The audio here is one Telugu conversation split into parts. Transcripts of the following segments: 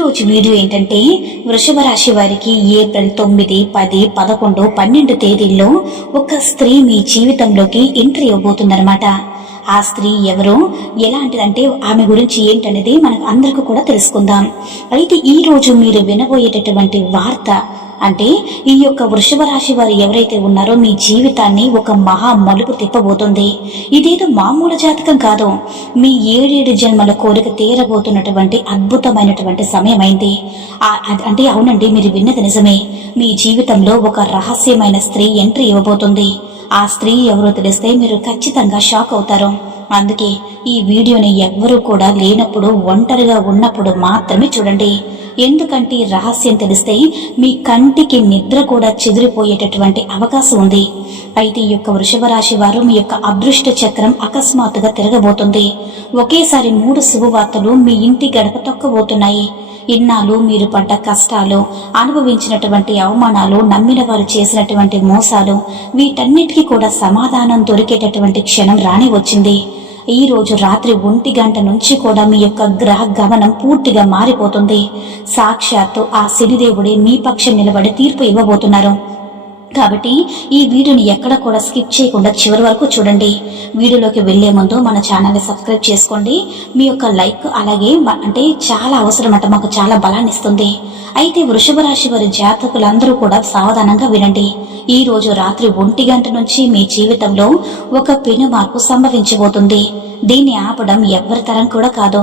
రోజు వీడియో ఏంటంటే వృషభ రాశి వారికి ఏప్రిల్ 9, 10, 11, 12 తేదీల్లో ఒక స్త్రీ మీ జీవితంలోకి ఎంట్రీ ఇవ్వబోతుందన్నమాట. ఆ స్త్రీ ఎవరు, ఎలాంటిదంటే ఆమె గురించి ఏంటనేది మనకు అందరికీ కూడా తెలుసుకుందాం. అయితే ఈ రోజు మీరు వినబోయేటటువంటి వార్త అంటే ఈ యొక్క వృషభ రాశి వారు ఎవరైతే ఉన్నారో మీ జీవితాన్ని ఒక మహా మలుపు తిప్పబోతుంది. ఇదేదో మామూలు జాతకం కాదు, మీ 7 జన్మల కోరిక తీరబోతున్నటువంటి అద్భుతమైనటువంటి సమయం అయింది. అంటే అవునండి, మీరు విన్నది నిజమే. మీ జీవితంలో ఒక రహస్యమైన స్త్రీ ఎంట్రీ ఇవ్వబోతుంది. ఆ స్త్రీ ఎవరో తెలిస్తే మీరు ఖచ్చితంగా షాక్ అవుతారు. అందుకే ఈ వీడియోని ఎవ్వరూ కూడా లేనప్పుడు, ఒంటరిగా ఉన్నప్పుడు మాత్రమే చూడండి. ఎందుకంటే రహస్యం తెలిస్తే మీ కంటికి నిద్ర కూడా చెదిరిపోయేటటువంటి అవకాశం ఉంది. అయితే ఈ యొక్క వృషభ రాశి వారు మీ యొక్క అదృష్ట చక్రం అకస్మాత్తుగా తిరగబోతుంది. ఒకేసారి 3 శుభవార్తలు మీ ఇంటి గడప తొక్కబోతున్నాయి. ఇన్నాళ్ళు మీరు పడ్డ కష్టాలు, అనుభవించినటువంటి అవమానాలు, నమ్మిన వారు చేసినటువంటి మోసాలు, వీటన్నిటికీ కూడా సమాధానం దొరికేటటువంటి క్షణం రాని వచ్చింది. ఈ రోజు రాత్రి 1 గంట నుంచి కూడా మీ యొక్క గ్రహ గమనం పూర్తిగా మారిపోతుంది. సాక్షాత్తు ఆ శనిదేవుడే మీ పక్షం నిలబడి తీర్పు ఇవ్వబోతున్నారు. కాబట్టి ఈ వీడియోని ఎక్కడ కూడా స్కిప్ చేయకుండా చివరి వరకు చూడండి. వీడియోలోకి వెళ్లే ముందు మన ఛానల్ని సబ్స్క్రైబ్ చేసుకోండి. మీ యొక్క లైక్ అలాగే అంటే చాలా అవసరం అంట, మాకు చాలా బలాన్ని ఇస్తుంది. అయితే వృషభ రాశి వారి జాతకులందరూ కూడా సావధానంగా వినండి. ఈ రోజు రాత్రి 1 గంట నుంచి మీ జీవితంలో ఒక పెను మార్పు సంభవించబోతుంది. దీన్ని ఆపడం ఎవరి తరం కూడా కాదు.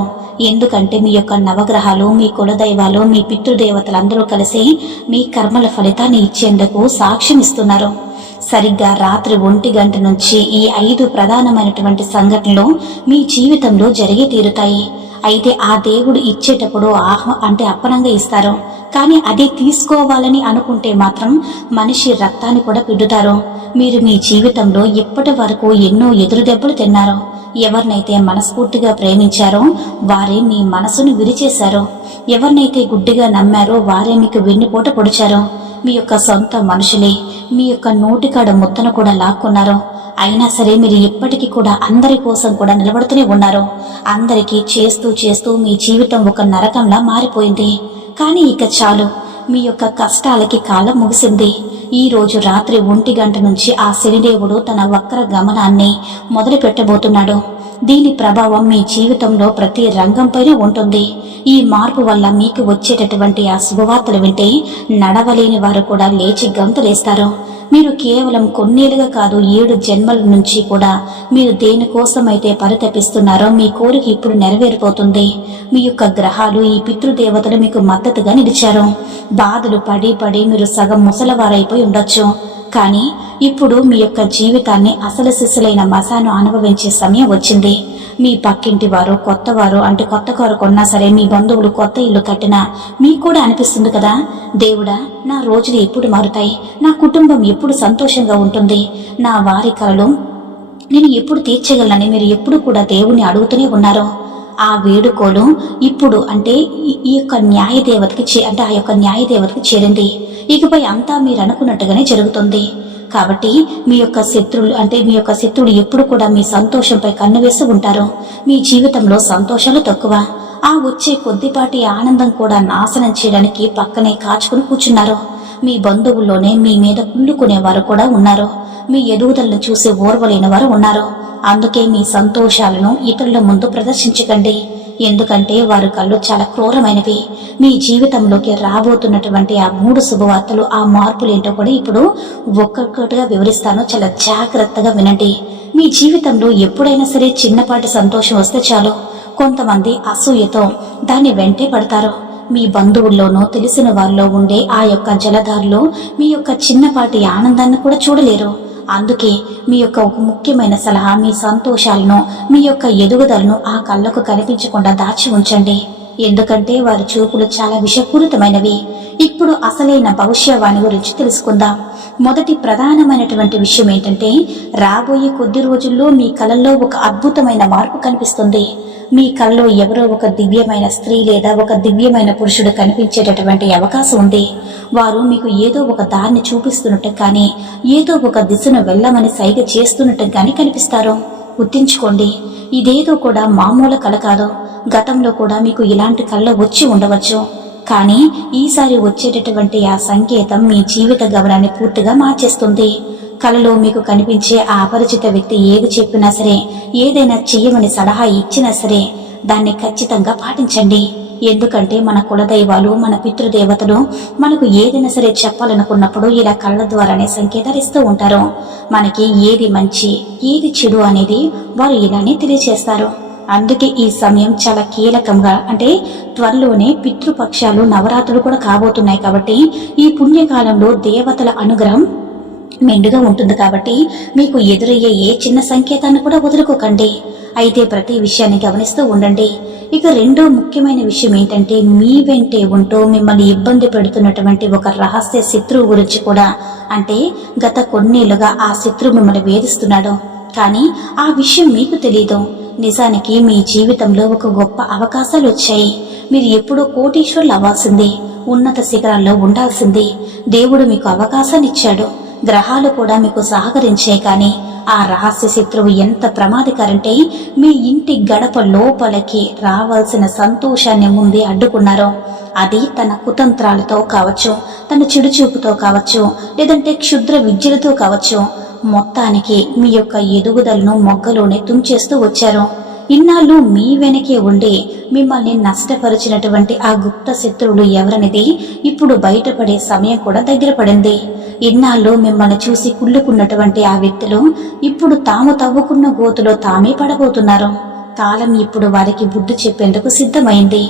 ఎందుకంటే మీ యొక్క నవగ్రహాలు, మీ కులదైవాలు, మీ పితృదేవతలందరూ కలిసి మీ కర్మల ఫలితాన్ని ఇచ్చేందుకు సాక్ష్యం ఇస్తున్నారు. సరిగ్గా రాత్రి 1 గంట నుంచి ఈ 5 ప్రధానమైనటువంటి సంఘటనలు మీ జీవితంలో జరిగి తీరుతాయి. అయితే ఆ దేవుడు ఇచ్చేటప్పుడు అంటే అప్పనంగా ఇస్తారు. కానీ అది తీసుకోవాలని అనుకుంటే మాత్రం మనిషి రక్తాన్ని కూడా పిండుతారు. మీరు మీ జీవితంలో ఇప్పటి వరకు ఎన్నో ఎదురు దెబ్బలు తిన్నారు. ఎవరినైతే మనస్ఫూర్తిగా ప్రేమించారో వారే మీ మనసును విరిచేశారు. ఎవరినైతే గుడ్డిగా నమ్మారో వారే మీకు వెన్నుపోట పొడిచారు. మీ యొక్క సొంత మనుషులే మీ యొక్క నోటికాడ ముద్దను కూడా లాక్కున్నారు. అయినా సరే మీరు ఇప్పటికీ కూడా అందరి కోసం కూడా నిలబడుతూనే ఉన్నారు. అందరికీ చేస్తూ మీ జీవితం ఒక నరకంలా మారిపోయింది. కానీ ఇక చాలు, మీ యొక్క కష్టాలకి కాలం ముగిసింది. ఈ రోజు రాత్రి 1 గంట నుంచి ఆ శనిదేవుడు తన వక్ర గమనాన్ని మొదలు పెట్టబోతున్నాడు. దీని ప్రభావం మీ జీవితంలో ప్రతి రంగంపైనే ఉంటుంది. ఈ మార్పు వల్ల మీకు వచ్చేటటువంటి ఆ శుభవార్తలు వింటే నడవలేని వారు కూడా లేచి గంతులేస్తారు. మీరు కేవలం కొన్నేళ్లుగా కాదు, 7 జన్మల నుంచి కూడా మీరు దేనికోసమైతే పరితపిస్తున్నారో మీ కోరిక ఇప్పుడు నెరవేరిపోతుంది. మీ యొక్క గ్రహాలు, ఈ పితృదేవతలు మీకు మద్దతుగా నిలిచారు. బాధలు పడి మీరు సగం ముసలవారైపోయి ఉండొచ్చు. కానీ ఇప్పుడు మీ యొక్క జీవితాన్ని అసలు సిసలైన మసాను అనుభవించే సమయం వచ్చింది. మీ పక్కింటి వారు, కొత్తవారు అంటే కొత్త కారు కొన్నా సరే, మీ బంధువులు కొత్త ఇల్లు కట్టినా మీకు కూడా అనిపిస్తుంది కదా, దేవుడా నా రోజులు ఎప్పుడు మారుతాయి, నా కుటుంబం ఎప్పుడు సంతోషంగా ఉంటుంది, నా వారి కలలు నేను ఎప్పుడు తీర్చగలనని మీరు ఎప్పుడు కూడా దేవుణ్ణి అడుగుతూనే ఉన్నారు. ఆ వేడుకోలు ఇప్పుడు అంటే ఈ యొక్క న్యాయదేవతకి అంటే ఆ యొక్క న్యాయదేవతకి చేరింది. ఇకపై అంతా మీరు అనుకున్నట్టుగానే జరుగుతుంది. కాబట్టి మీ యొక్క శత్రువులు ఎప్పుడు కూడా మీ సంతోషంపై కన్ను వేస్తూ ఉంటారు. మీ జీవితంలో సంతోషాలు తక్కువ, ఆ వచ్చే కొద్దిపాటి ఆనందం కూడా నాశనం చేయడానికి పక్కనే కాచుకుని కూర్చున్నారు. మీ బంధువుల్లోనే మీ మీద కుళ్ళుకునేవారు కూడా ఉన్నారు. మీ ఎదుగుదలను చూసి ఓర్వలేని వారు ఉన్నారు. అందుకే మీ సంతోషాలను ఇతరుల ముందు ప్రదర్శించకండి. ఎందుకంటే వారి కళ్ళు చాలా క్రూరమైనవి. మీ జీవితంలోకి రాబోతున్నటువంటి ఆ 3 శుభవార్తలు, ఆ మార్పులేంటో కూడా ఇప్పుడు ఒక్కొక్కటిగా వివరిస్తాను. చాలా జాగ్రత్తగా వినండి. మీ జీవితంలో ఎప్పుడైనా సరే చిన్నపాటి సంతోషం వస్తే చాలు, కొంతమంది అసూయతో దాన్ని వెంటే పడతారు. మీ బంధువుల్లోనూ తెలిసిన వారిలో ఉండే ఆ యొక్క జలధారలో మీ యొక్క చిన్నపాటి ఆనందాన్ని కూడా చూడలేరు. అందుకే మీ యొక్క ఒక ముఖ్యమైన సలహా, మీ సంతోషాలను, మీ యొక్క ఎదుగుదలను ఆ కళ్ళకు కనిపించకుండా దాచి ఉంచండి. ఎందుకంటే వారి చూపులు చాలా విషపూరితమైనవి. ఇప్పుడు అసలైన భవిష్యవాణి గురించి తెలుసుకుందాం. మొదటి ప్రధానమైనటువంటి విషయం ఏంటంటే, రాబోయే కొద్ది రోజుల్లో మీ కళల్లో ఒక అద్భుతమైన మార్పు కనిపిస్తుంది. మీ కళలో ఎవరో ఒక దివ్యమైన స్త్రీ లేదా ఒక దివ్యమైన పురుషుడు కనిపించేటటువంటి అవకాశం ఉంది. వారు మీకు ఏదో ఒక దారిని చూపిస్తున్నట్టు కానీ, ఏదో ఒక దిశను వెళ్ళమని సైగ చేస్తున్నట్టు కానీ కనిపిస్తారు. గుర్తించుకోండి, ఇదేదో కూడా మామూలు కళ కాదు. గతంలో కూడా మీకు ఇలాంటి కళ వచ్చి ఉండవచ్చు. కానీ ఈసారి వచ్చేటటువంటి ఆ సంకేతం మీ జీవిత గమనాన్ని పూర్తిగా మార్చేస్తుంది. కలలో మీకు కనిపించే ఆ అపరిచిత వ్యక్తి ఏది చెప్పినా సరే, ఏదైనా చెయ్యమని సలహా ఇచ్చినా సరే దాన్ని ఖచ్చితంగా పాటించండి. ఎందుకంటే మన కులదైవాలు, మన పితృదేవతలు మనకు ఏదైనా సరే చెప్పాలనుకున్నప్పుడు ఇలా కళ్ళ ద్వారానే సంకేతాలు ఇస్తూ ఉంటారు. మనకి ఏది మంచి ఏది చెడు అనేది వారు ఇలానే తెలియజేస్తారు. అందుకే ఈ సమయం చాలా కీలకంగా, అంటే త్వరలోనే పితృపక్షాలు, నవరాత్రులు కూడా కాబోతున్నాయి కాబట్టి ఈ పుణ్యకాలంలో దేవతల అనుగ్రహం మెండుగా ఉంటుంది. కాబట్టి మీకు ఎదురయ్యే ఏ చిన్న సంకేతాన్ని కూడా వదులుకోకండి. అయితే ప్రతి విషయాన్ని గమనిస్తూ ఉండండి. ఇక రెండో ముఖ్యమైన విషయం ఏంటంటే, మీ వెంటే ఉంటూ మిమ్మల్ని ఇబ్బంది పెడుతున్నటువంటి ఒక రహస్య శత్రువు గురించి కూడా, అంటే గత కొన్నేళ్లుగా ఆ శత్రువు మిమ్మల్ని వేధిస్తున్నాడు, కానీ ఆ విషయం మీకు తెలీదు. నిజానికి మీ జీవితంలో ఒక గొప్ప అవకాశాలు వచ్చాయి. మీరు ఎప్పుడూ కోటీశ్వరులు అవ్వాల్సింది, ఉన్నత శిఖరాల్లో ఉండాల్సింది. దేవుడు మీకు అవకాశాన్ని ఇచ్చాడు, గ్రహాలు కూడా మీకు సహకరించే. కానీ ఆ రహస్య శత్రువు ఎంత ప్రమాదకరంటే, మీ ఇంటి గడప లోపలికి రావాల్సిన సంతోషాన్ని ముందే అడ్డుకున్నారో, అది తన కుతంత్రాలతో కావచ్చు, తన చిడుచూపుతో కావచ్చు, లేదంటే క్షుద్ర విద్యలతో కావచ్చు, మొత్తానికి మీ యొక్క ఎదుగుదలను మొగ్గలోనే తుంచేస్తూ వచ్చారు. ఇన్నాళ్ళు మీ వెనకే ఉండి మిమ్మల్ని నష్టపరిచినటువంటి ఆ గుప్త శత్రువులు ఎవరనేది ఇప్పుడు బయటపడే సమయం కూడా దగ్గర పడింది. ఇన్నాళ్ళు మిమ్మల్ని చూసి కుళ్ళుకున్నటువంటి ఆ వ్యక్తులు ఇప్పుడు తాము తవ్వుకున్న గోతులో తామే పడబోతున్నారు. కాలం ఇప్పుడు వారికి బుద్ధి చెప్పేందుకు సిద్ధమైంది.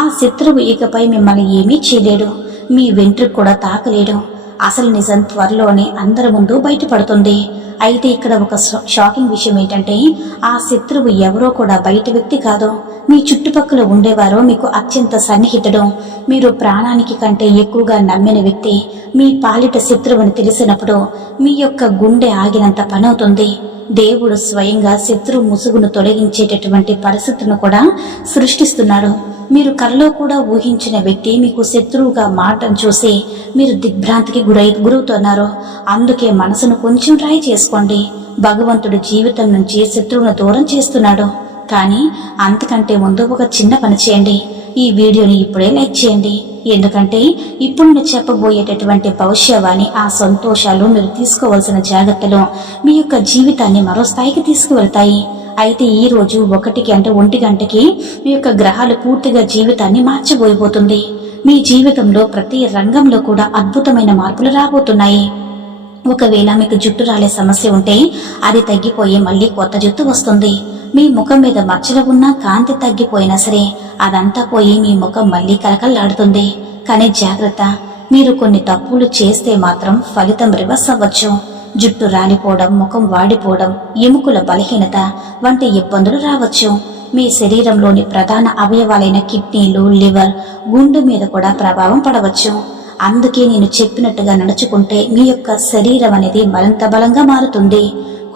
ఆ శత్రువు ఇకపై మిమ్మల్ని ఏమీ చేయలేడు, మీ వెంట్రుకు కూడా తాకలేడు. అసలు నిజం త్వరలోనే అందరి ముందు బయటపడుతుంది. అయితే ఇక్కడ ఒక షాకింగ్ విషయం ఏంటంటే, ఆ శత్రువు ఎవరో కూడా బయట వ్యక్తి కాదు, మీ చుట్టుపక్కల ఉండేవారో మీకు అత్యంత సన్నిహితుడు, మీరు ప్రాణానికి కంటే ఎక్కువగా నమ్మిన వ్యక్తి. మీ పాలిట శత్రువుని తెలిసినప్పుడు మీ యొక్క గుండె ఆగినంత పనవుతుంది. దేవుడు స్వయంగా శత్రువు ముసుగును తొలగించేటటువంటి పరిస్థితులను కూడా సృష్టిస్తున్నాడు. మీరు కలలో కూడా ఊహించిన వ్యక్తి మీకు శత్రువుగా మారటం చూసి మీరు దిగ్భ్రాంతికి గురవుతున్నారు. అందుకే మనసును కొంచెం రాయి చేసుకోండి. భగవంతుడు జీవితం నుంచి శత్రువును దూరం చేస్తున్నాడు. కానీ అంతకంటే ముందు ఒక చిన్న పని చేయండి. ఈ వీడియోని ఇప్పుడే లైక్ చేయండి. ఎందుకంటే ఇప్పుడు నేను చెప్పబోయేటటువంటి భవిష్యవాణి, ఆ సంతోషాలు, మీరు తీసుకోవాల్సిన జాగ్రత్తలు మీ యొక్క జీవితాన్ని మరో స్థాయికి తీసుకువెళ్తాయి. అయితే ఈ రోజు 1 గంటకి మీ యొక్క గ్రహాలు పూర్తిగా జీవితాన్ని మార్చబోయబోతుంది. మీ జీవితంలో ప్రతి రంగంలో కూడా అద్భుతమైన మార్పులు రాబోతున్నాయి. ఒకవేళ మీకు జుట్టు రాలే సమస్య ఉంటే అది తగ్గిపోయి మళ్ళీ కొత్త జుట్టు వస్తుంది. మీ ముఖం మీద మచ్చలు ఉన్నా, కాంతి తగ్గిపోయినా సరే అదంతా పోయి మీ ముఖం మళ్ళీ కలకల్లాడుతుంది. కానీ జాగ్రత్త, మీరు కొన్ని తప్పులు చేస్తే మాత్రం ఫలితం రివర్స్ అవ్వచ్చు. జుట్టు రాలిపోవడం, ముఖం వాడిపోవడం, ఎముకల బలహీనత వంటి ఇబ్బందులు రావచ్చు. మీ శరీరంలోని ప్రధాన అవయవాలైన కిడ్నీలు, లివర్, గుండె మీద కూడా ప్రభావం పడవచ్చు. అందుకే నేను చెప్పినట్టుగా నడుచుకుంటే మీ యొక్క శరీరం అనేది మరింత బలంగా మారుతుంది.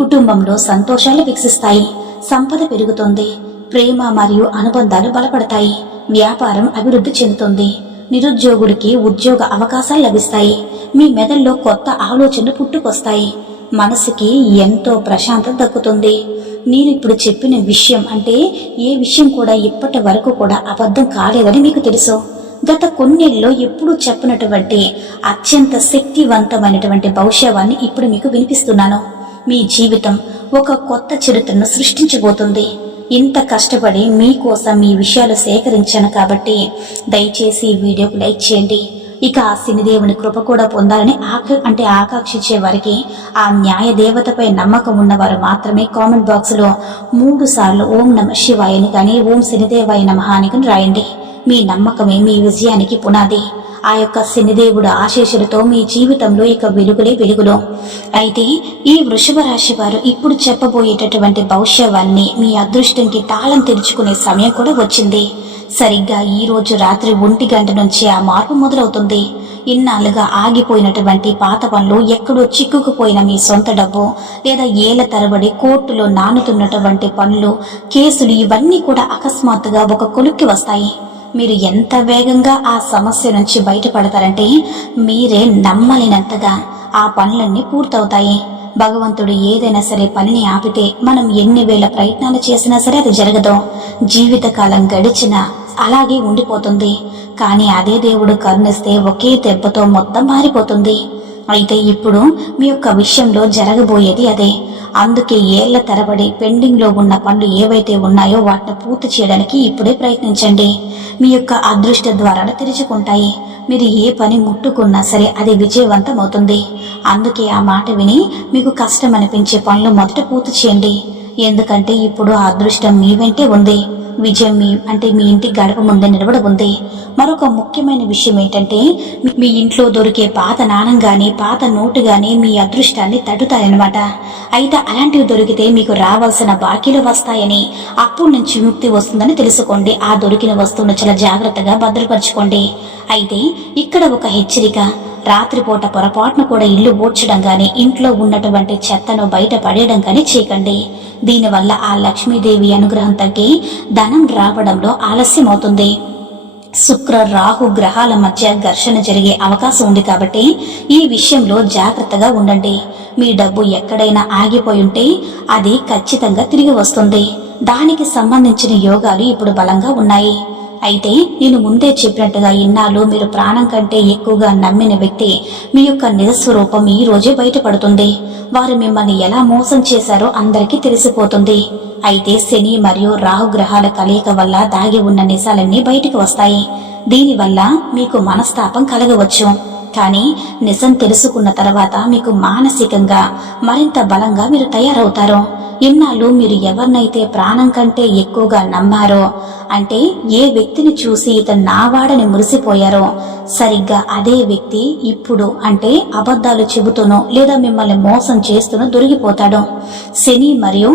కుటుంబంలో సంతోషాలు వికసిస్తాయి, సంపద పెరుగుతుంది, ప్రేమ మరియు అనుబంధాలు బలపడతాయి, వ్యాపారం అభివృద్ధి చెందుతుంది, నిరుద్యోగుడికి ఉద్యోగ అవకాశాలు లభిస్తాయి, మీ మెదడులో కొత్త ఆలోచనలు పుట్టుకొస్తాయి, మనసుకి ఎంతో ప్రశాంతత దక్కుతుంది. నేను ఇప్పుడు చెప్పిన విషయం, అంటే ఏ విషయం కూడా ఇప్పటి వరకు కూడా అబద్ధం కాలేదని మీకు తెలుసు. గత కొన్నేళ్ళలో ఎప్పుడూ చెప్పినటువంటి అత్యంత శక్తివంతమైనటువంటి భవిష్యవాన్ని ఇప్పుడు మీకు వినిపిస్తున్నాను. మీ జీవితం ఒక కొత్త చరిత్రను సృష్టించబోతుంది. ఇంత కష్టపడి మీకోసం ఈ విషయాలు సేకరించాను కాబట్టి దయచేసి ఈ వీడియోకు లైక్ చేయండి. ఇక ఆ శనిదేవుని కృప కూడా పొందాలని ఆకాంక్షించే వారికి, ఆ న్యాయ దేవతపై నమ్మకం ఉన్నవారు మాత్రమే కామెంట్ బాక్స్ లో 3 సార్లు ఓం నమ శివాయని కానీ ఓం శనిదేవాయ నమః అని కానీ రాయండి. మీ నమ్మకమే మీ విజయానికి పునాది. ఆ యొక్క శనిదేవుడు ఆశీస్సులతో మీ జీవితంలో ఇక వెలుగులే వెలుగులో. అయితే ఈ వృషభ రాశి వారు ఇప్పుడు చెప్పబోయేటటువంటి భవిష్యవాన్ని, మీ అదృష్టంకి తాళం తెరుచుకునే సమయం కూడా వచ్చింది. సరిగ్గా ఈ రోజు రాత్రి 1 గంట నుంచి ఆ మార్పు మొదలవుతుంది. ఇన్నాళ్ళుగా ఆగిపోయినటువంటి పాత పనులు, ఎక్కడో చిక్కుకుపోయిన మీ సొంత డబ్బు, లేదా ఏళ్ల తరబడి కోర్టులో నానుతున్నటువంటి పనులు, కేసులు, ఇవన్నీ కూడా అకస్మాత్తుగా ఒక కొలుక్కి వస్తాయి. మీరు ఎంత వేగంగా ఆ సమస్య నుంచి బయటపడతారంటే మీరే నమ్మలేనంతగా ఆ పనులన్నీ పూర్తవుతాయి. భగవంతుడు ఏదైనా సరే పనిని ఆపితే మనం ఎన్ని వేల ప్రయత్నాలు చేసినా సరే అది జరగదు. జీవితకాలం గడిచిన అలాగే ఉండిపోతుంది. కానీ అదే దేవుడు కరుణిస్తే ఒకే దెబ్బతో మొత్తం మారిపోతుంది. అయితే ఇప్పుడు మీ యొక్క విషయంలో జరగబోయేది అదే. అందుకే ఏళ్ల తరబడి పెండింగ్లో ఉన్న పనులు ఏవైతే ఉన్నాయో వాటిని పూర్తి చేయడానికి ఇప్పుడే ప్రయత్నించండి. మీ యొక్క అదృష్ట ద్వారాలు తెరుచుకుంటాయి. మీరు ఏ పని ముట్టుకున్నా సరే అది విజయవంతం అవుతుంది. అందుకే ఆ మాట విని మీకు కష్టం అనిపించే పనులు మొదట పూర్తి చేయండి. ఎందుకంటే ఇప్పుడు ఆ అదృష్టం మీ వెంటే ఉంది. విజయం మీ ఇంటి గడప ముందే నిలబడి ఉంది. మరొక ముఖ్యమైన విషయం ఏంటంటే మీ ఇంట్లో దొరికే పాత నాణం గాని పాత నోటు గాని మీ అదృష్టాన్ని తట్టుతాయన్నమాట. అయితే అలాంటివి దొరికితే మీకు రావాల్సిన బాకీలు వస్తాయని, అప్పుల నుంచి ముక్తి వస్తుందని తెలుసుకోండి. ఆ దొరికిన వస్తువును చాలా జాగ్రత్తగా భద్రపరచుకోండి. అయితే ఇక్కడ ఒక హెచ్చరిక. రాత్రిపూట పొరపాటును కూడా ఇల్లు ఊడ్చడం గాని ఇంట్లో ఉన్నటువంటి చెత్తను బయట పడేయడం గాని చేయకండి. దీనివల్ల ఆ లక్ష్మీదేవి అనుగ్రహం తగ్గి ధనం రావడంలో ఆలస్యం అవుతుంది. శుక్ర రాహు గ్రహాల మధ్య ఘర్షణ జరిగే అవకాశం ఉంది కాబట్టి ఈ విషయంలో జాగ్రత్తగా ఉండండి. మీ డబ్బు ఎక్కడైనా ఆగిపోయి ఉంటే అది ఖచ్చితంగా తిరిగి వస్తుంది. దానికి సంబంధించిన యోగాలు ఇప్పుడు బలంగా ఉన్నాయి. అయితే నేను ముందే చెప్పినట్టుగా ఇన్నాళ్ళు మీరు ప్రాణం కంటే ఎక్కువగా నమ్మిన వ్యక్తి మీ యొక్క నిజస్వరూపం ఈ రోజే బయటపడుతుంది. వారు మిమ్మల్ని ఎలా మోసం చేశారో అందరికీ తెలిసిపోతుంది. అయితే శని మరియు రాహు గ్రహాల కలయిక వల్ల దాగి ఉన్న నిజాలన్నీ బయటకు వస్తాయి. దీనివల్ల మీకు మనస్తాపం కలగవచ్చు. కానీ నిజం తెలుసుకున్న తర్వాత మీకు మానసికంగా మరింత బలంగా మీరు తయారవుతారు. ఇన్నాళ్ళు మీరు ఎవరినైతే ప్రాణం కంటే ఎక్కువగా నమ్మారో, అంటే ఏ వ్యక్తిని చూసి ఇతను నావాడని మురిసిపోయారో, సరిగ్గా అదే వ్యక్తి ఇప్పుడు అంటే అబద్ధాలు చెబుతూనో లేదా మిమ్మల్ని మోసం చేస్తూనో దొరికిపోతాడు. శని మరియు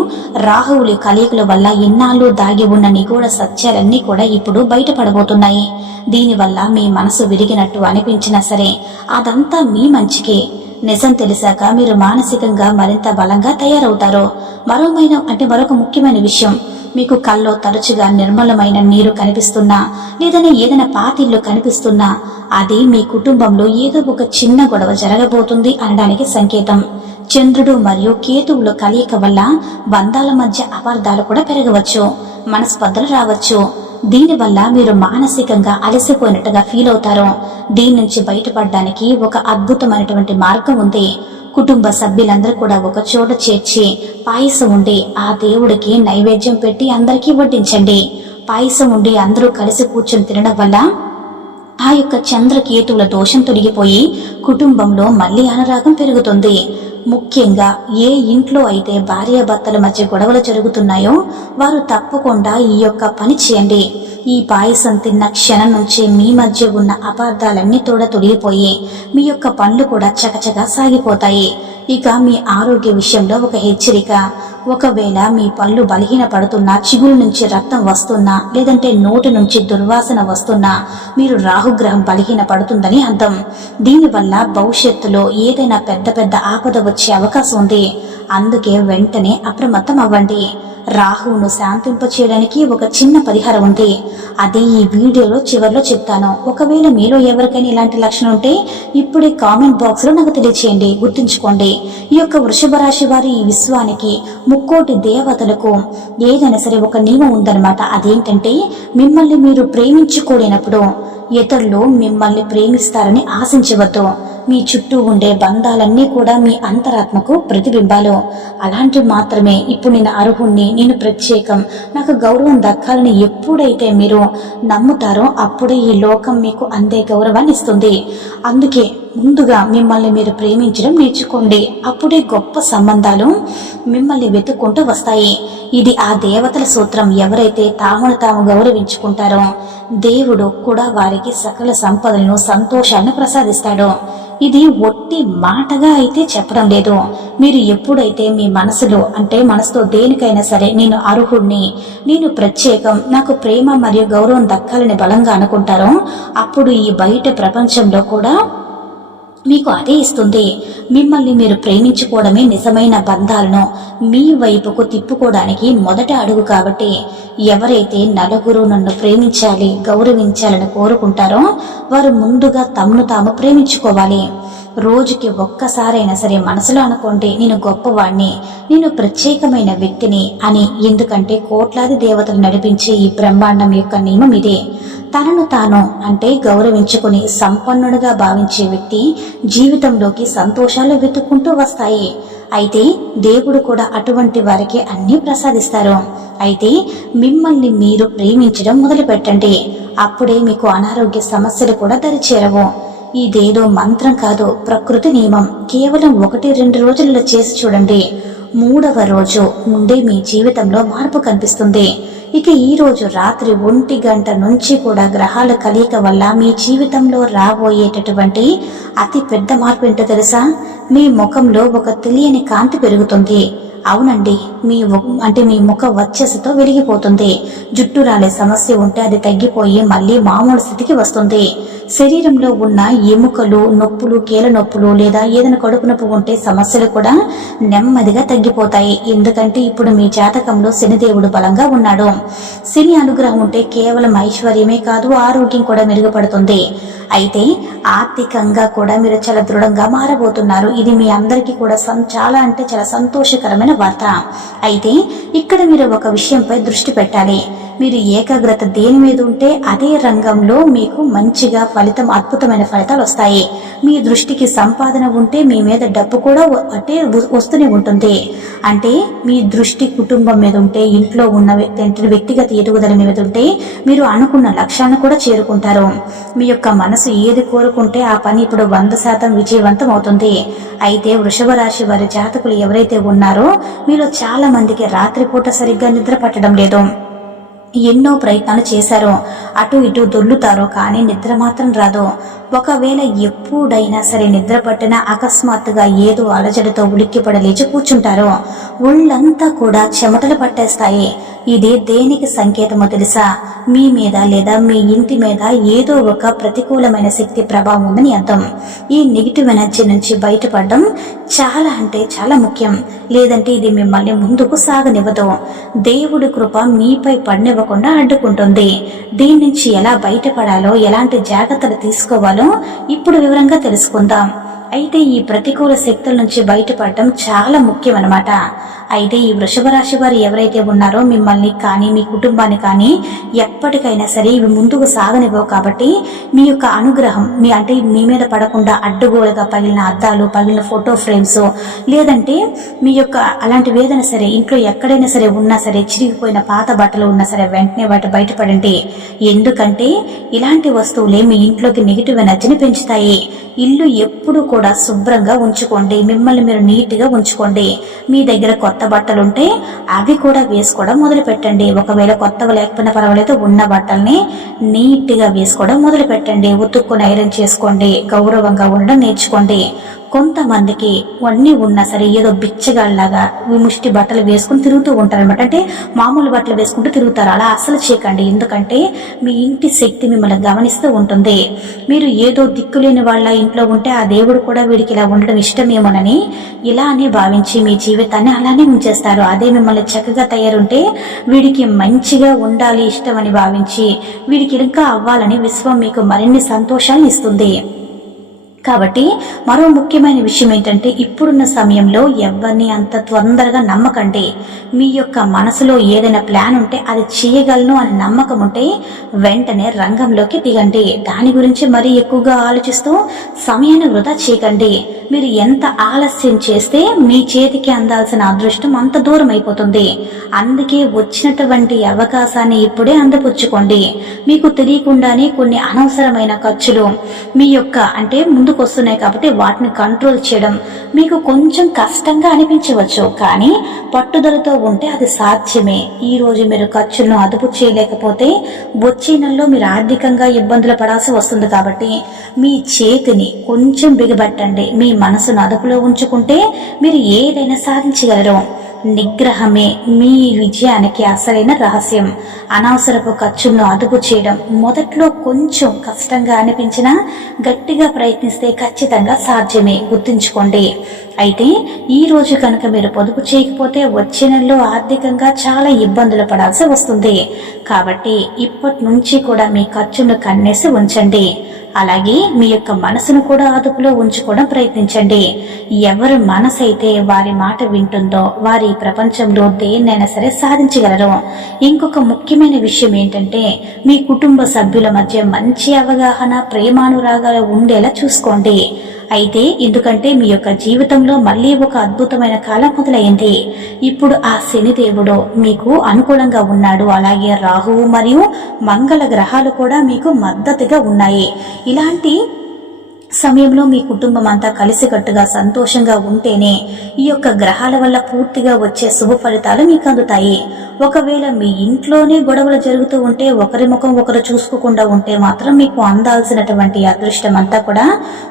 రాహువుల కలయికల వల్ల ఇన్నాళ్ళు దాగి ఉన్న నిగూఢ సత్యాలన్నీ కూడా ఇప్పుడు బయటపడబోతున్నాయి. దీనివల్ల మీ మనసు విరిగినట్టు అనిపించినా సరే అదంతా మీ మంచికే. నిజం తెలిసాక మీరు మానసికంగా మరింత బలంగా తయారవుతారు. మరొక ముఖ్యమైన విషయం, మీకు కల్లో తరచుగా నిర్మలమైన నీరు కనిపిస్తున్నా లేదని ఏదైనా పాతిళ్ళు కనిపిస్తున్నా అది మీ కుటుంబంలో ఏదో ఒక చిన్న గొడవ జరగబోతుంది అనడానికి సంకేతం. చంద్రుడు మరియు కేతువుల కలయిక వల్ల బంధాల మధ్య అపార్థాలు కూడా పెరగవచ్చు, మనస్పర్ధలు రావచ్చు. దీనివల్ల మీరు మానసికంగా అలసిపోయినట్టుగా ఫీల్ అవుతారు. దీని నుంచి బయటపడడానికి ఒక అద్భుతమైనటువంటి మార్గం ఉంది. కుటుంబ సభ్యులందరూ కూడా ఒక చోట చేర్చి పాయసం ఉండి ఆ దేవుడికి నైవేద్యం పెట్టి అందరికీ వడ్డించండి. పాయసం ఉండి అందరూ కలిసి కూర్చొని తినడం వల్ల ఆ యొక్క చంద్రకేతువుల దోషం తొలగిపోయి కుటుంబంలో మళ్ళీ అనురాగం పెరుగుతుంది. ముఖ్యంగా ఏ ఇంట్లో అయితే భార్యాభర్తల మధ్య గొడవలు జరుగుతున్నాయో వారు తప్పకుండా ఈ యొక్క పని చేయండి. ఈ పాయసం తిన్న క్షణం నుంచి మీ మధ్య ఉన్న అపార్థాలన్నీ తొలగిపోయి మీ యొక్క పనులు కూడా చకచకా సాగిపోతాయి. ఇక మీ ఆరోగ్య విషయంలో ఒక హెచ్చరిక. ఒకవేళ మీ పళ్ళు బలహీన పడుతున్నా, చిగురు నుంచి రక్తం వస్తున్నా, లేదంటే నోటి నుంచి దుర్వాసన వస్తున్నా మీరు రాహుగ్రహం బలహీన పడుతుందని అర్థం. దీనివల్ల భవిష్యత్తులో ఏదైనా పెద్ద ఆపద వచ్చే అవకాశం ఉంది. అందుకే వెంటనే అప్రమత్తం అవ్వండి. రాహువును శాంతింపచేయడానికి ఒక చిన్న పరిహారం ఉంది. అది ఈ వీడియోలో చివరిలో చెప్తాను. ఒకవేళ మీలో ఎవరికైనా ఇలాంటి లక్షణం ఉంటే ఇప్పుడే కామెంట్ బాక్స్ లో నాకు తెలియచేయండి. గుర్తుంచుకోండి, ఈ యొక్క వృషభ రాశి వారి ఈ విశ్వానికి ముక్కోటి దేవతలకు ఏదైనా సరే ఒక నియమం ఉందన్నమాట. అదేంటంటే మిమ్మల్ని మీరు ప్రేమించుకోలేనప్పుడు ఇతరులు మిమ్మల్ని ప్రేమిస్తారని ఆశించవద్దు. మీ చుట్టూ ఉండే బంధాలన్నీ కూడా మీ అంతరాత్మకు ప్రతిబింబాలు. అలాంటివి మాత్రమే ఇప్పుడు నేను అర్హుణ్ణి, నేను ప్రత్యేకం, నాకు గౌరవం దక్కాలని ఎప్పుడైతే మీరు నమ్ముతారో అప్పుడే ఈ లోకం మీకు అందే గౌరవాన్ని ఇస్తుంది. అందుకే ముందుగా మిమ్మల్ని మీరు ప్రేమించడం నేర్చుకోండి. అప్పుడే గొప్ప సంబంధాలు మిమ్మల్ని వెతుక్కుంటూ వస్తాయి. ఇది ఆ దేవతల సూత్రం. ఎవరైతే తామును తాము గౌరవించుకుంటారో దేవుడు కూడా వారికి సకల సంపదలను, సంతోషాలను ప్రసాదిస్తాడు. ఇది ఒట్టి మాటగా అయితే చెప్పడం లేదు. మీరు ఎప్పుడైతే మీ మనసులో అంటే మనసుతో దేనికైనా సరే నేను అర్హుణ్ణి, నేను ప్రత్యేకం, నాకు ప్రేమ మరియు గౌరవం దక్కాలని బలంగా అనుకుంటారో అప్పుడు ఈ బయట ప్రపంచంలో కూడా మీకు అదే ఇస్తుంది. మిమ్మల్ని మీరు ప్రేమించుకోవడమే నిజమైన బంధాలను మీ వైపుకు తిప్పుకోవడానికి మొదటి అడుగు. కాబట్టి ఎవరైతే నలుగురు నన్ను ప్రేమించాలి, గౌరవించాలని కోరుకుంటారో వారు ముందుగా తమను తాము ప్రేమించుకోవాలి. రోజుకి ఒక్కసారైనా సరే మనసులో అనుకోండి, నేను గొప్పవాణ్ణి, నేను ప్రత్యేకమైన వ్యక్తిని అని. ఎందుకంటే కోట్లాది దేవతలు నడిపించే ఈ బ్రహ్మాండం యొక్క నియమం ఇదే. తనను తాను అంటే గౌరవించుకుని సంపన్నుడిగా భావించే వ్యక్తి జీవితంలోకి సంతోషాలు వెతుక్కుంటూ వస్తాయి. అయితే దేవుడు కూడా అటువంటి వారికి అన్నీ ప్రసాదిస్తారు. అయితే మిమ్మల్ని మీరు ప్రేమించడం మొదలు పెట్టండి. అప్పుడే మీకు అనారోగ్య సమస్యలు కూడా దరిచేరవు. ఇదేదో మంత్రం కాదు, ప్రకృతి నియమం. కేవలం 1-2 రోజులలో చేసి చూడండి. 3వ రోజు నుండే మీ జీవితంలో మార్పు కనిపిస్తుంది. ఇక ఈ రోజు రాత్రి 1 గంట నుంచి కూడా గ్రహాల కలయిక వల్ల మీ జీవితంలో రాబోయేటటువంటి అతి పెద్ద మార్పు ఏంటో తెలుసా? మీ ముఖంలో ఒక తెలియని కాంతి పెరుగుతుంది. అవునండి, మీ ముఖ వచ్చెసతో వెలిగిపోతుంది. జుట్టు రాలే సమస్య ఉంటే అది తగ్గిపోయి మళ్ళీ మామూలు స్థితికి వస్తుంది. శరీరంలో ఉన్న ఎముకలు నొప్పులు, కీళ్ళ నొప్పులు లేదా ఏదైనా కడుపు నొప్పి ఉంటే సమస్యలు కూడా నెమ్మదిగా తగ్గిపోతాయి. ఎందుకంటే ఇప్పుడు మీ జాతకంలో శనిదేవుడు బలంగా ఉన్నాడు. శని అనుగ్రహం ఉంటే కేవలం ఐశ్వర్యమే కాదు, ఆరోగ్యం కూడా మెరుగుపడుతుంది. అయితే ఆర్థికంగా కూడా మీరు చాలా దృఢంగా మారబోతున్నారు. ఇది మీ అందరికీ కూడా చాలా అంటే చాలా సంతోషకరమైన వార్త. అయితే ఇక్కడ మీరు ఒక విషయంపై దృష్టి పెట్టాలి. మీరు ఏకాగ్రత దేని మీద ఉంటే అదే రంగంలో మీకు మంచిగా అద్భుతమైన ఫలితాలు వస్తాయి. మీ దృష్టికి సంపాదన ఉంటే మీ మీద డబ్బు కూడా అంటే వస్తూనే ఉంటుంది. అంటే మీ దృష్టి కుటుంబం మీద ఉంటే, ఇంట్లో ఉన్న వ్యక్తిగత ఎదుగుదల మీద ఉంటే మీరు అనుకున్న లక్ష్యాన్ని కూడా చేరుకుంటారు. మీ యొక్క మనసు ఏది కోరుకుంటే ఆ పని ఇప్పుడు 100% విజయవంతం అవుతుంది. అయితే వృషభ రాశి వారి జాతకులు ఎవరైతే ఉన్నారో మీలో చాలా మందికి రాత్రిపూట సరిగ్గా నిద్ర పట్టడం లేదు. ఎన్నో ప్రయత్నాలు చేశారో, అటు ఇటు దొర్లుతారో, కానీ నిద్ర మాత్రం రాదు. ఒకవేళ ఎప్పుడైనా సరే నిద్ర పట్టినా అకస్మాత్తుగా ఏదో అలజడితో ఉలిక్కిపడి లేచి కూర్చుంటారో, ఒళ్ళంతా కూడా చెమటలు పట్టేస్తాయి. ఇది దేనికి సంకేతమో తెలుసా? మీ మీద లేదా మీ ఇంటి మీద ఏదో ఒక ప్రతికూలమైన శక్తి ప్రభావం ఉందని అర్థం. ఈ నెగిటివ్ ఎనర్జీ నుంచి బయటపడడం చాలా అంటే చాలా ముఖ్యం. లేదంటే ఇది మిమ్మల్ని ముందుకు సాగనివ్వదు. దేవుడి కృప మీపై పడనివ్వకుండా అడ్డుకుంటుంది. దీని నుంచి ఎలా బయటపడాలో, ఎలాంటి జాగ్రత్తలు తీసుకోవాలో ఇప్పుడు వివరంగా తెలుసుకుందాం. అయితే ఈ ప్రతికూల శక్తుల నుంచి బయటపడటం చాలా ముఖ్యం అన్నమాట. అయితే ఈ వృషభ రాశి వారు ఎవరైతే ఉన్నారో మిమ్మల్ని కానీ మీ కుటుంబాన్ని కానీ ఎప్పటికైనా సరే ఇవి ముందుకు సాగనివ్వవు. కాబట్టి మీ యొక్క అనుగ్రహం మీ మీద పడకుండా అడ్డుగోలుగా పగిలిన అద్దాలు, పగిలిన ఫోటో ఫ్రేమ్స్, లేదంటే మీ యొక్క అలాంటి వేదన సరే ఇంట్లో ఎక్కడైనా సరే ఉన్నా సరే, చిరిగిపోయిన పాత బట్టలు ఉన్నా సరే వెంటనే వాటి బయటపడండి. ఎందుకంటే ఇలాంటి వస్తువులే మీ ఇంట్లోకి నెగిటివ్ ఎనర్జీని పెంచుతాయి. ఇల్లు ఎప్పుడు కూడా శుభ్రంగా ఉంచుకోండి. మిమ్మల్ని మీరు నీట్గా ఉంచుకోండి. మీ దగ్గర కొత్త బట్టలుంటే అవి కూడా వేసుకోవడం మొదలు పెట్టండి. ఒకవేళ కొత్తవి లేకపోయినా పర్వాలేదు, ఉన్న బట్టల్ని నీట్గా వేసుకోవడం మొదలు పెట్టండి. ఉతుక్కుని ఐరన్ చేసుకోండి. గౌరవంగా ఉండడం నేర్చుకోండి. కొంతమందికి అన్నీ ఉన్నా సరే ఏదో బిచ్చగాళ్ళలాగా ముష్టి బట్టలు వేసుకుని తిరుగుతూ ఉంటారనమాట. అంటే మామూలు బట్టలు వేసుకుంటూ తిరుగుతారు. అలా అసలు చేయకండి. ఎందుకంటే మీ ఇంటి శక్తి మిమ్మల్ని గమనిస్తూ ఉంటుంది. మీరు ఏదో దిక్కులేని వాళ్ళ ఇంట్లో ఉంటే ఆ దేవుడు కూడా వీడికి ఇలా ఉండడం ఇష్టమేమోనని ఇలానే భావించి మీ జీవితాన్ని అలానే ఉంచేస్తారు. అదే మిమ్మల్ని చక్కగా తయారుంటే వీడికి మంచిగా ఉండాలి ఇష్టమని భావించి వీడికి ఇంకా అవ్వాలని విశ్వం మీకు మరిన్ని సంతోషాలను ఇస్తుంది. కాబట్టి మరో ముఖ్యమైన విషయం ఏంటంటే, ఇప్పుడున్న సమయంలో ఎవరిని అంత తొందరగా నమ్మకండి. మీ యొక్క మనసులో ఏదైనా ప్లాన్ ఉంటే అది చేయగలను అని నమ్మకం ఉంటే వెంటనే రంగంలోకి దిగండి. దాని గురించి మరీ ఎక్కువగా ఆలోచిస్తూ సమయాన్ని వృధా చేయకండి. మీరు ఎంత ఆలస్యం చేస్తే మీ చేతికి అందాల్సిన అదృష్టం అంత దూరం అయిపోతుంది. అందుకే వచ్చినటువంటి అవకాశాన్ని ఇప్పుడే అందిపుచ్చుకోండి. మీకు తెలియకుండానే కొన్ని అనవసరమైన ఖర్చులు మీ యొక్క ముందుకు వస్తున్నాయి. కాబట్టి వాటిని కంట్రోల్ చేయడం మీకు కొంచెం కష్టంగా అనిపించవచ్చు, కానీ పట్టుదలతో ఉంటే అది సాధ్యమే. ఈ రోజు మీరు ఖర్చులను అదుపు చేయలేకపోతే వచ్చే నెలలో మీరు ఆర్థికంగా ఇబ్బందులు పడాల్సి వస్తుంది. కాబట్టి మీ చేతిని కొంచెం బిగబట్టండి. మీ మనసును అదుపులో ఉంచుకుంటే మీరు ఏదైనా సాధించగలరు. నిగ్రహమే మీ విజయానికి అసలైన రహస్యం. అనవసరపు ఖర్చులను అదుపు చేయడం మొదట్లో కొంచెం కష్టంగా అనిపించినా గట్టిగా ప్రయత్నిస్తే ఖచ్చితంగా సాధ్యమే, గుర్తుంచుకోండి. అయితే ఈ రోజు కనుక మీరు పొదుపు చేయకపోతే వచ్చే నెలలో ఆర్థికంగా చాలా ఇబ్బందులు పడాల్సి వస్తుంది. కాబట్టి ఇప్పటి నుంచి కూడా మీ ఖర్చును కన్నేసి ఉంచండి. అలాగే మీ యొక్క మనసును కూడా అదుపులో ఉంచుకోవడం ప్రయత్నించండి. ఎవరి మనసు అయితే వారి మాట వింటుందో వారి ప్రపంచంలో దేన్నైనా సరే సాధించగలరు. ఇంకొక ముఖ్యమైన విషయం ఏంటంటే మీ కుటుంబ సభ్యుల మధ్య మంచి అవగాహన, ప్రేమానురాగాలు ఉండేలా చూసుకోండి. అయితే ఎందుకంటే మీ యొక్క జీవితంలో మళ్ళీ ఒక అద్భుతమైన కాలం మొదలైంది. ఇప్పుడు ఆ శనిదేవుడు మీకు అనుకూలంగా ఉన్నాడు. అలాగే రాహువు మరియు మంగళ గ్రహాలు కూడా మీకు మద్దతుగా ఉన్నాయి. ఇలాంటి సమయంలో మీ కుటుంబం అంతా కలిసికట్టుగా సంతోషంగా ఉంటేనే ఈ యొక్క గ్రహాల వల్ల పూర్తిగా వచ్చే శుభ ఫలితాలు మీకు అందుతాయి. ఒకవేళ మీ ఇంట్లోనే గొడవలు జరుగుతూ ఉంటే, ఒకరి ముఖం ఒకరు చూసుకోకుండా ఉంటే మాత్రం మీకు అందాల్సినటువంటి అదృష్టం అంతా కూడా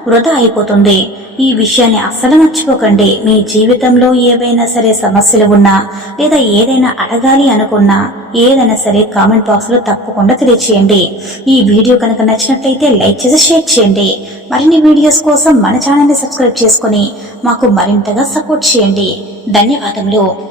వృధా అయిపోతుంది. ఈ విషయాన్ని అస్సలు మర్చిపోకండి. మీ జీవితంలో ఏవైనా సరే సమస్యలు ఉన్నా లేదా ఏదైనా అడగాలి అనుకున్నా ఏదైనా సరే కామెంట్ బాక్స్ లో తప్పకుండా తెలియచేయండి. ఈ వీడియో కనుక నచ్చినట్లయితే లైక్ చేసి షేర్ చేయండి. మరిన్ని వీడియోస్ కోసం మన ఛానల్ ని సబ్స్క్రైబ్ చేసుకుని మాకు మరింతగా సపోర్ట్ చేయండి. ధన్యవాదములు.